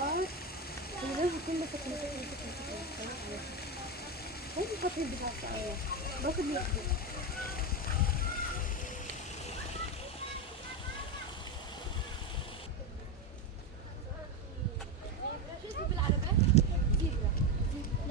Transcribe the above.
var. Şimdi bütün de sakın. Hadi kapıyı biraz daha. Bakın bir.